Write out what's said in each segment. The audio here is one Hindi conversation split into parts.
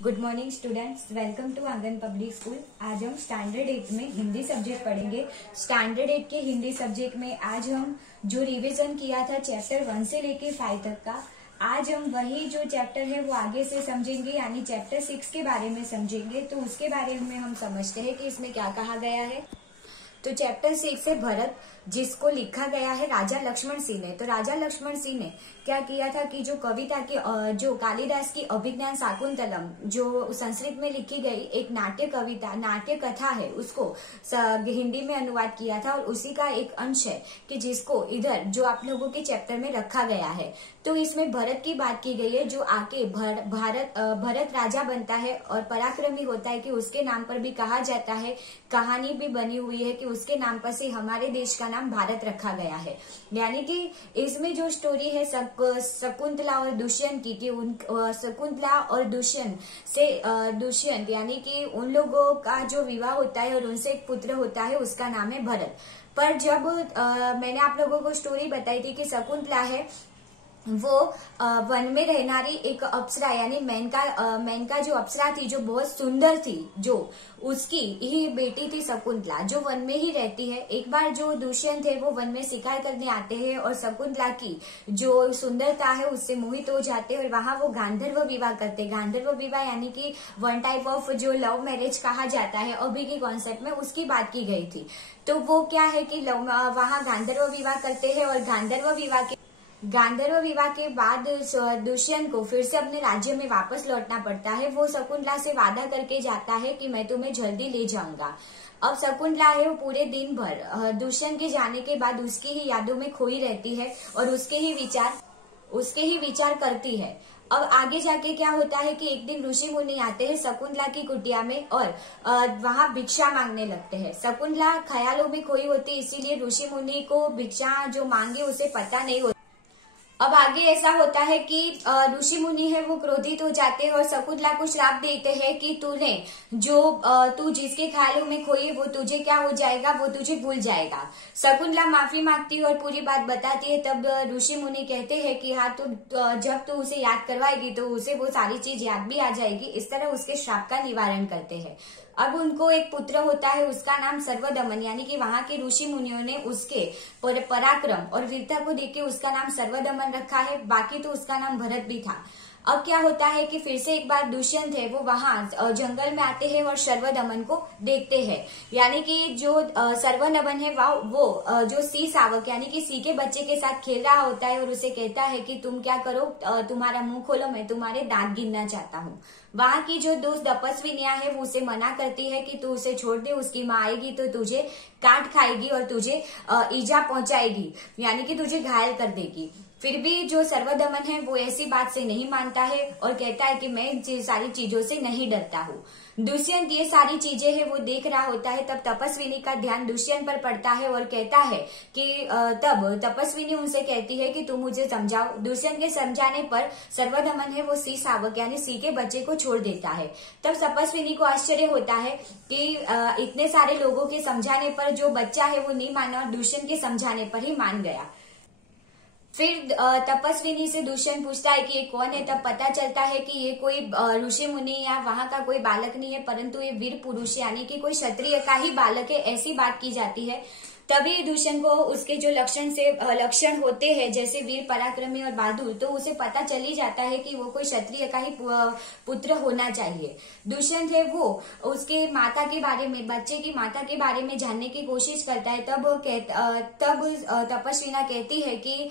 Good morning students, welcome to Aangan public school. आज हम स्टैंडर्ड 8 में हिंदी सब्जेक्ट पढ़ेंगे। स्टैंडर्ड 8 के हिंदी सब्जेक्ट में आज हम जो रिवीजन किया था चैप्टर 1 से लेके 5 तक का, आज हम वही जो चैप्टर है वो आगे से समझेंगे, यानी चैप्टर 6 के बारे में समझेंगे। तो उसके बारे में हम समझते हैं कि इसमें क्या कहा गया है। तो चैप्टर 6 है भरत, जिसको लिखा गया है राजा लक्ष्मण सिंह ने। तो राजा लक्ष्मण सिंह ने क्या किया था कि जो कविता की जो कालिदास की अभिज्ञान शाकुंतलम जो संस्कृत में लिखी गई एक नाट्य कथा है, उसको हिंदी में अनुवाद किया था। और उसी का एक अंश है कि जिसको इधर जो आप लोगों के चैप्टर में रखा गया है। तो इसमें भरत की बात की गई है, जो आके भरत राजा बनता है और पराक्रमी होता है कि उसके नाम पर भी कहा जाता है। कहानी भी बनी हुई है कि उसके नाम पर से हमारे देश का नाम भारत रखा गया है। यानी कि इसमें जो स्टोरी है शकुंतला और दुष्यंत की, शकुंतला और दुष्यंत यानी कि उन लोगों का जो विवाह होता है और उनसे एक पुत्र होता है, उसका नाम है भरत। पर जब मैंने आप लोगों को स्टोरी बताई थी कि शकुंतला है वो वन में रहनारी एक अप्सरा यानी मेनका जो अप्सरा थी, जो बहुत सुंदर थी, जो उसकी ही बेटी थी शकुंतला, जो वन में ही रहती है। एक बार जो दुष्यंत है वो वन में शिकार करने आते हैं और शकुंतला की जो सुंदरता है उससे मोहित हो जाते हैं और वहां वो गांधर्व विवाह करते। गांधर्व विवाह यानी कि वन टाइप ऑफ जो लव मैरिज कहा जाता है अभी के कॉन्सेप्ट में, उसकी बात की गई थी। तो वो क्या है कि वहां गांधर्व विवाह करते हैं और गांधर्व विवाह के बाद दुष्यंत को फिर से अपने राज्य में वापस लौटना पड़ता है। वो शकुंतला से वादा करके जाता है कि मैं तुम्हें जल्दी ले जाऊंगा। अब शकुंतला है वो पूरे दिन भर दुष्यंत के जाने के बाद उसकी ही यादों में खोई रहती है और उसके ही विचार करती है। अब आगे जाके क्या होता है कि एक दिन ऋषि मुनि आते हैं शकुंतला की कुटिया में और वहां भिक्षा मांगने लगते हैं। शकुंतला ख्यालों में खोई होती, इसीलिए ऋषि मुनि को भिक्षा जो मांगे उसे पता नहीं होता। अब आगे ऐसा होता है कि ऋषि मुनि है वो क्रोधित हो जाते हैं और शकुंतला को श्राप देते हैं कि तू जिसके ख्यालों में खोई वो तुझे क्या हो जाएगा, वो तुझे भूल जाएगा। शकुंतला माफी मांगती है और पूरी बात बताती है। तब ऋषि मुनि कहते हैं कि हाँ, जब तू उसे याद करवाएगी तो उसे वो सारी चीज याद भी आ जाएगी। इस तरह उसके श्राप का निवारण करते हैं। अब उनको एक पुत्र होता है, उसका नाम सर्वदमन, यानी कि वहां के ऋषि मुनियों ने उसके पराक्रम और वीरता को देख के उसका नाम सर्वदमन रखा है। बाकी तो उसका नाम भरत भी था। अब क्या होता है कि फिर से एक बार दुष्यंत है वो वहां जंगल में आते हैं और सर्वदमन को देखते हैं। यानी कि जो सर्वदमन है वो जो सी शावक यानी कि सी के बच्चे के साथ खेल रहा होता है और उसे कहता है कि तुम क्या करो, तुम्हारा मुंह खोलो, मैं तुम्हारे दांत गिनना चाहता हूँ। वहां की जो दोस्त तपस्विनियां है वो उसे मना करती है कि तू उसे छोड़ दे, उसकी माँ आएगी तो तुझे काट खाएगी और तुझे ईजा पहुंचाएगी, यानी कि तुझे घायल कर देगी। फिर भी जो सर्वदमन है वो ऐसी बात से नहीं मानता है और कहता है कि मैं इन सारी चीजों से नहीं डरता हूँ। दुष्यंत ये सारी चीजें है वो देख रहा होता है। तब तपस्विनी का ध्यान दुष्यंत पर पड़ता है और कहता है कि तब तपस्विनी उनसे कहती है कि तुम मुझे समझाओ। दुष्यंत के समझाने पर सर्वदमन है वो सी शावक यानी सी के बच्चे को छोड़ देता है। तब तपस्विनी को आश्चर्य होता है कि इतने सारे लोगों के समझाने पर जो बच्चा है वो नहीं माना और दुष्यंत के समझाने पर ही मान गया। फिर तपस्विनी से दुष्यंत पूछता है कि ये कौन है। तब पता चलता है कि ये कोई ऋषि मुनि या वहां का कोई बालक नहीं है, परंतु ये वीर पुरुष यानी कि कोई क्षत्रिय का ही बालक है, ऐसी बात की जाती है। तभी दुष्यंत को उसके जो लक्षण होते हैं जैसे वीर, पराक्रमी और बहादुर, तो उसे पता चल ही जाता है कि वो कोई क्षत्रिय का ही पुत्र होना चाहिए। दुष्यंत है वो उसके माता के बारे में, बच्चे की माता के बारे में जानने की कोशिश करता है। तब तपस्विना कहती है कि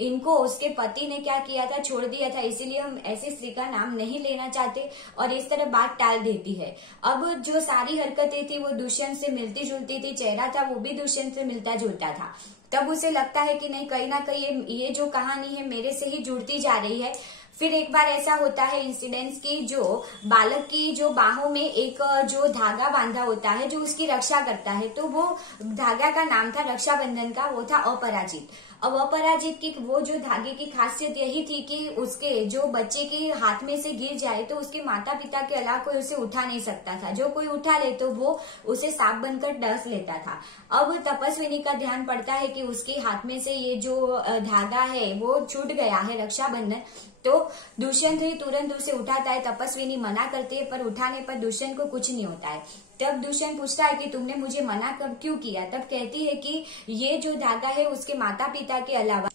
इनको उसके पति ने क्या किया था, छोड़ दिया था, इसीलिए हम ऐसी स्त्री का नाम नहीं लेना चाहते और इस तरह बात टाल देती है। अब जो सारी हरकतें थी वो दुष्यंत से मिलती जुलती थी, चेहरा था वो भी दुष्यंत से मिलता जुलता था। तब उसे लगता है कि नहीं, कहीं ना कहीं ये जो कहानी है मेरे से ही जुड़ती जा रही है। फिर एक बार ऐसा होता है इंसिडेंट्स की जो बालक की जो बाहों में एक जो धागा बांधा होता है जो उसकी रक्षा करता है, तो वो धागा का नाम था रक्षाबंधन का, वो था अपराजित। अब अपराजित की वो जो धागे की खासियत यही थी कि उसके जो बच्चे के हाथ में से गिर जाए तो उसके माता पिता के अलावा कोई उसे उठा नहीं सकता था, जो कोई उठा ले तो वो उसे सांप बनकर डस लेता था। अब तपस्विनी का ध्यान पड़ता है कि उसके हाथ में से ये जो धागा है वो छूट गया है, रक्षाबंधन। तो दुष्यंत ही तुरंत उसे उठाता है। तपस्विनी मना करती है पर उठाने पर दुष्यंत को कुछ नहीं होता है। तब दुष्यंत पूछता है कि तुमने मुझे मना कब क्यों किया? तब कहती है कि ये जो धागा है उसके माता पिता के अलावा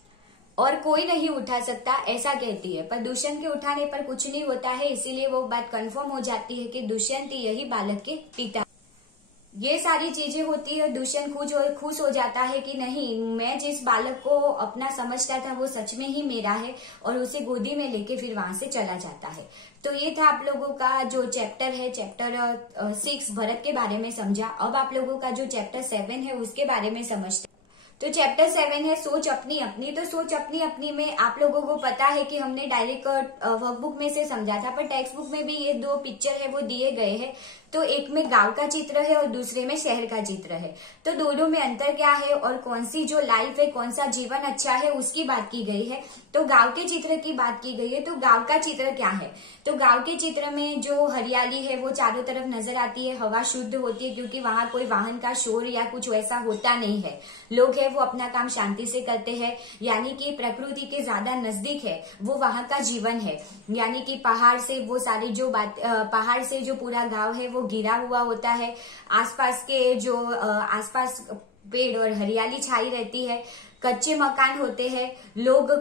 और कोई नहीं उठा सकता, ऐसा कहती है। पर दुष्यंत के उठाने पर कुछ नहीं होता है, इसीलिए वो बात कंफर्म हो जाती है कि दुष्यंत ही यही बालक के पिता। ये सारी चीजें होती है, दुष्यंत खुश हो जाता है कि नहीं, मैं जिस बालक को अपना समझता था वो सच में ही मेरा है, और उसे गोदी में लेके फिर वहां से चला जाता है। तो ये था आप लोगों का जो चैप्टर है, चैप्टर 6 भरत के बारे में समझा। अब आप लोगों का जो चैप्टर 7 है उसके बारे में समझते। तो चैप्टर 7 है सोच अपनी अपनी। तो सोच अपनी अपनी में आप लोगों को पता है कि हमने डायरेक्ट वर्कबुक में से समझा था, पर टेक्स्ट बुक में भी ये 2 पिक्चर है वो दिए गए हैं। तो एक में गांव का चित्र है और दूसरे में शहर का चित्र है। तो दोनों में अंतर क्या है और कौन सी जो लाइफ है, कौन सा जीवन अच्छा है, उसकी बात की गई है। तो गांव के चित्र की बात की गई है। तो गांव का चित्र क्या है? तो गांव के चित्र में जो हरियाली है वो चारों तरफ नजर आती है, हवा शुद्ध होती है क्योंकि वहां कोई वाहन का शोर या कुछ वैसा होता नहीं है। लोग है वो अपना काम शांति से करते हैं, यानी कि प्रकृति के ज्यादा नजदीक है वो वहां का जीवन है। यानी कि पहाड़ से वो सारी जो पहाड़ से जो पूरा गांव है वो घिरा हुआ होता है। आसपास के जो आसपास पेड़ और हरियाली छाई रहती है। कच्चे मकान होते हैं। लोग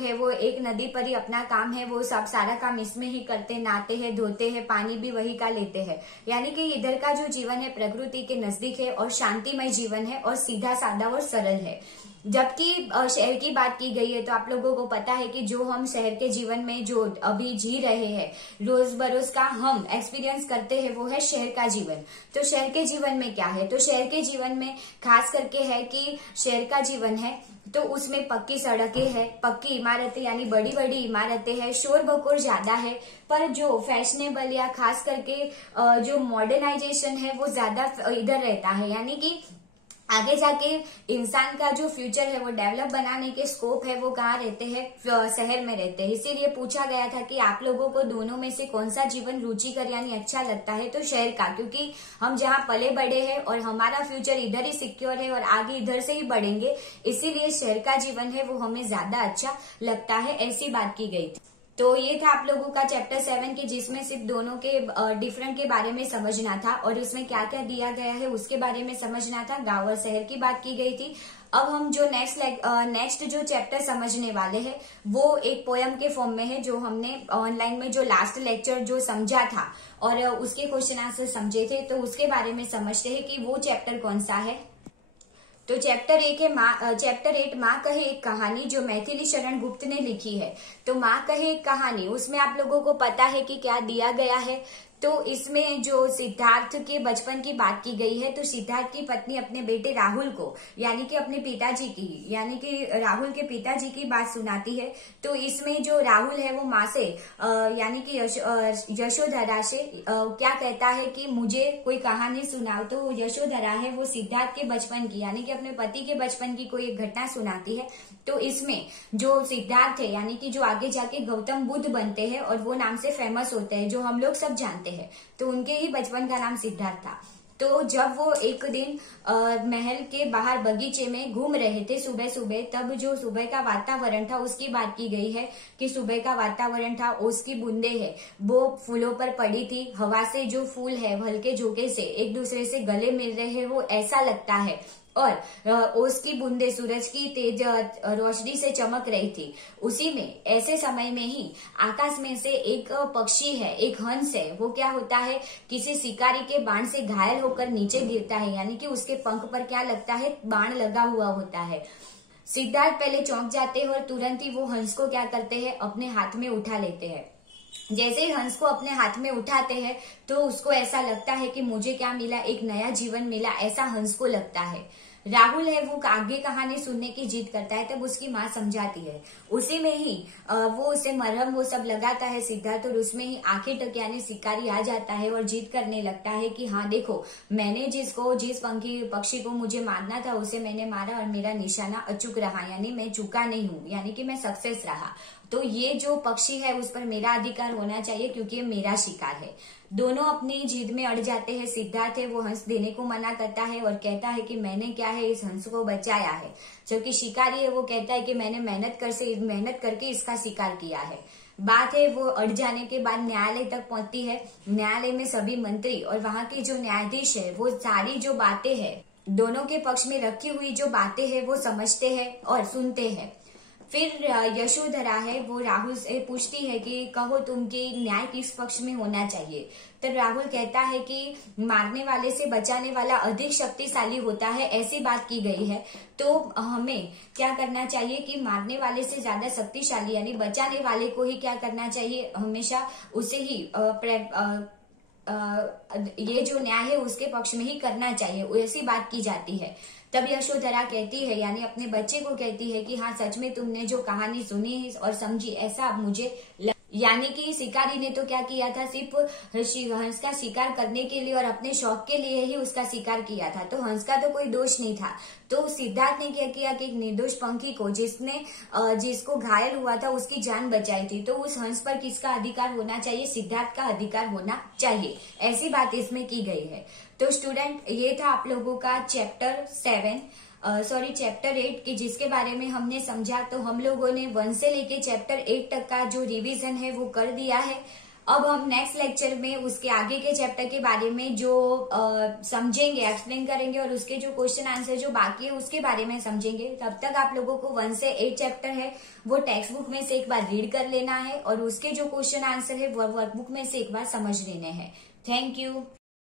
है वो एक नदी पर ही अपना काम है वो सब सारा काम इसमें ही करते, नहाते हैं, धोते हैं, पानी भी वही का लेते हैं। यानी कि इधर का जो जीवन है प्रकृति के नजदीक है और शांतिमय जीवन है और सीधा साधा और सरल है। जबकि शहर की बात की गई है तो आप लोगों को पता है कि जो हम शहर के जीवन में जो अभी जी रहे हैं, रोज बरोज का हम एक्सपीरियंस करते हैं, वो है शहर का जीवन। तो शहर के जीवन में क्या है? तो शहर के जीवन में खास करके है कि शहर का जीवन है तो उसमें पक्की सड़कें हैं, पक्की इमारतें यानी बड़ी बड़ी इमारतें हैं, शोर बकोर ज्यादा है। पर जो फैशनेबल या खास करके जो मॉडर्नाइजेशन है वो ज्यादा इधर रहता है। यानी कि आगे जाके इंसान का जो फ्यूचर है वो डेवलप बनाने के स्कोप है वो कहाँ रहते हैं? शहर में रहते हैं। इसीलिए पूछा गया था कि आप लोगों को दोनों में से कौन सा जीवन रुचिकर यानी अच्छा लगता है? तो शहर का, क्योंकि हम जहाँ पले बड़े हैं और हमारा फ्यूचर इधर ही सिक्योर है और आगे इधर से ही बढ़ेंगे, इसीलिए शहर का जीवन है वो हमें ज्यादा अच्छा लगता है, ऐसी बात की गई थी। तो ये था आप लोगों का चैप्टर 7 के, जिसमें सिर्फ दोनों के डिफरेंट के बारे में समझना था और इसमें क्या क्या दिया गया है उसके बारे में समझना था। गांव और शहर की बात की गई थी। अब हम जो नेक्स्ट जो चैप्टर समझने वाले हैं वो एक पोयम के फॉर्म में है, जो हमने ऑनलाइन में जो लास्ट लेक्चर जो समझा था और उसके क्वेश्चन आंसर समझे थे, तो उसके बारे में समझते हैं कि वो चैप्टर कौन सा है। तो चैप्टर 8 माँ कहे एक कहानी, जो मैथिली शरण गुप्त ने लिखी है। तो माँ कहे एक कहानी, उसमें आप लोगों को पता है कि क्या दिया गया है। तो इसमें जो सिद्धार्थ के बचपन की बात की गई है, तो सिद्धार्थ की पत्नी अपने बेटे राहुल को यानी कि अपने पिताजी की यानी कि राहुल के पिताजी की बात सुनाती है। तो इसमें जो राहुल है वो माँ से यानी कि यशोधरा से क्या कहता है कि मुझे कोई कहानी सुनाओ। तो यशोधरा है वो सिद्धार्थ के बचपन की यानी कि अपने पति के बचपन की कोई एक घटना सुनाती है। तो इसमें जो सिद्धार्थ है यानी कि जो आगे जाके गौतम बुद्ध बनते हैं और वो नाम से फेमस होते हैं, जो हम लोग सब जानते हैं, तो उनके ही बचपन का नाम सिद्धार्थ था। तो जब वो एक दिन महल के बाहर बगीचे में घूम रहे थे सुबह सुबह, तब जो सुबह का वातावरण था उसकी बात की गई है कि सुबह का वातावरण था, ओस की बूंदे है वो फूलों पर पड़ी थी। हवा से जो फूल है हल्के झोंके से एक दूसरे से गले मिल रहे हैं वो ऐसा लगता है, और ओस की बूंदे सूरज की तेज रोशनी से चमक रही थी। उसी में ऐसे समय में ही आकाश में से एक पक्षी है, एक हंस है, वो क्या होता है किसी शिकारी के बाण से घायल होकर नीचे गिरता है, यानी कि उसके पंख पर क्या लगता है बाण लगा हुआ होता है। सिद्धार्थ पहले चौंक जाते हैं और तुरंत ही वो हंस को क्या करते हैं अपने हाथ में उठा लेते हैं। जैसे ही हंस को अपने हाथ में उठाते हैं तो उसको ऐसा लगता है कि मुझे क्या मिला, एक नया जीवन मिला, ऐसा हंस को लगता है। राहुल है वो आगे कहानी सुनने की जिद करता है, तब उसकी माँ समझाती है। उसी में ही वो उसे मरहम वो सब लगाता है सिद्धार्थ, और उसमें ही आखिर तक यानी शिकारी आ जाता है और जिद करने लगता है कि हाँ देखो, मैंने जिस पक्षी को मुझे मारना था उसे मैंने मारा और मेरा निशाना अचूक रहा, यानी मैं चूका नहीं हूँ, यानी कि मैं सक्सेस रहा। तो ये जो पक्षी है उस पर मेरा अधिकार होना चाहिए क्योंकि ये मेरा शिकार है। दोनों अपनी जिद में अड़ जाते हैं। सिद्धार्थ है वो हंस देने को मना करता है और कहता है कि मैंने क्या है इस हंस को बचाया है, जबकि शिकारी है वो कहता है कि मैंने मेहनत करके इसका शिकार किया है। बात है वो अड़ जाने के बाद न्यायालय तक पहुंचती है। न्यायालय में सभी मंत्री और वहां के जो न्यायाधीश है वो सारी जो बातें हैं, दोनों के पक्ष में रखी हुई जो बातें हैं वो समझते हैं और सुनते हैं। फिर यशोधरा है वो राहुल से पूछती है कि कहो तुम कि न्याय किस पक्ष में होना चाहिए। तब राहुल कहता है कि मारने वाले से बचाने वाला अधिक शक्तिशाली होता है, ऐसी बात की गई है। तो हमें क्या करना चाहिए कि मारने वाले से ज्यादा शक्तिशाली यानी बचाने वाले को ही क्या करना चाहिए, हमेशा उसे ही ये जो न्याय है उसके पक्ष में ही करना चाहिए, ऐसी बात की जाती है। तब यशोधरा कहती है यानी अपने बच्चे को कहती है कि हाँ सच में तुमने जो कहानी सुनी और समझी ऐसा अब मुझे यानी कि शिकारी ने तो क्या किया था, सिर्फ हंस का शिकार करने के लिए और अपने शौक के लिए ही उसका शिकार किया था, तो हंस का तो कोई दोष नहीं था। तो सिद्धार्थ ने क्या किया कि एक निर्दोष पंखी को जिसको घायल हुआ था उसकी जान बचाई थी, तो उस हंस पर किसका अधिकार होना चाहिए, सिद्धार्थ का अधिकार होना चाहिए, ऐसी बात इसमें की गई है। तो स्टूडेंट ये था आप लोगों का चैप्टर 8 की जिसके बारे में हमने समझा। तो हम लोगों ने 1 से लेके चैप्टर 8 तक का जो रिवीजन है वो कर दिया है। अब हम नेक्स्ट लेक्चर में उसके आगे के चैप्टर के बारे में जो समझेंगे, एक्सप्लेन करेंगे और उसके जो क्वेश्चन आंसर जो बाकी है उसके बारे में समझेंगे। तब तक आप लोगों को 1 से 8 चैप्टर है वो टेक्स्ट बुक में से एक बार रीड कर लेना है और उसके जो क्वेश्चन आंसर है वो वर्कबुक में से एक बार समझ लेने हैं। Thank you.